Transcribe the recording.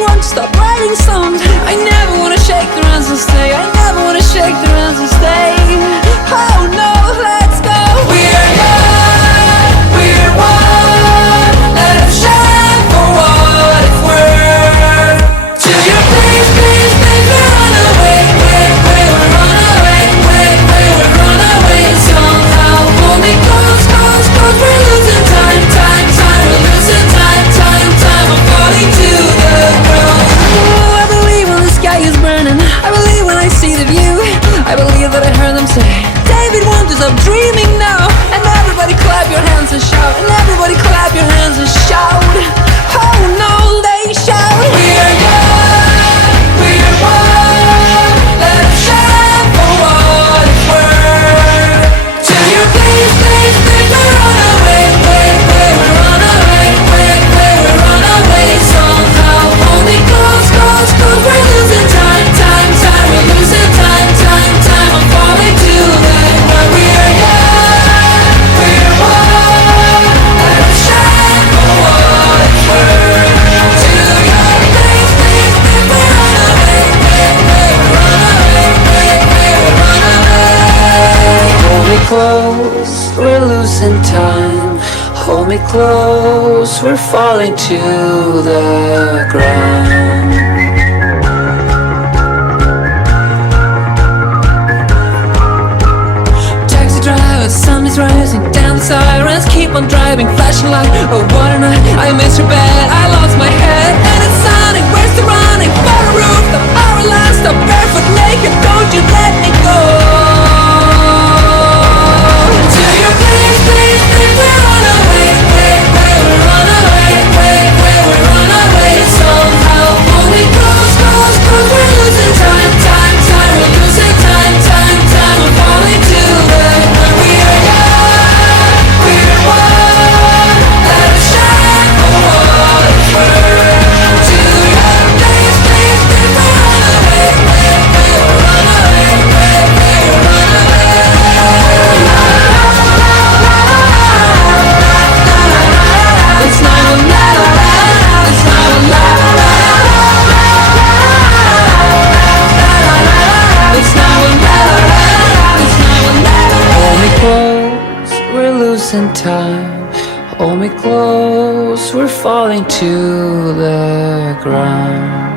want to stop writing songs. I never wanna shake their hands and stay. I never wanna shake their hands and stay. Oh no, let's go. We're young, we're one. Let us shine for what it's worth. To your place, place, place, we're on our way, we're on our way, we're on our way. Somehow hold me close, close, close. We're losing time, time, time. We're losing time, time, time. I'm falling to the ground. Oh, I believe when the sky is burning. I believe when I see the view. I believe that I heard them say, David won't stop dreaming now. And everybody clap your hands and shout. And everybody clap your hands and shout. Oh no, they shout. We're young, we're one. Let us shine for what it's worth. To your place, place, place. We're on our way, we're on our way, we're on our way. Somehow hold me close, close, close. We're losing time, time, time. We're losing time, time, time. I'm falling to the ground. We're young, we're one. Let us shine for what it's worth. To your place, place, place. We're on our way, we're on our way, we're on our way. Hold me close, we're losing time. Hold me close, we're falling to the ground. Taxi driver, the sun is rising down the sirens keep on driving, flashing light. Oh, what a night, I missed your bed, I lost my head. And it's sounding, where's the running? For a roof, the hour last, I'm barefoot naked, don't you let me go. To your place, place, place, we're on our way, we're on our way, we're on our way. Somehow hold me close, close, close. We're losing time, time, time. We're losing time, time, time. I'm falling to the ground. We are young, we're one. Let us shine for what it's worth. To your place, place, place. We're on our way, we're on our way, we're on our way. It's not a matter, it's not a matter. It's not a matter, it's not a matter. Hold me close, we're losing time. Hold me close, we're falling to the ground.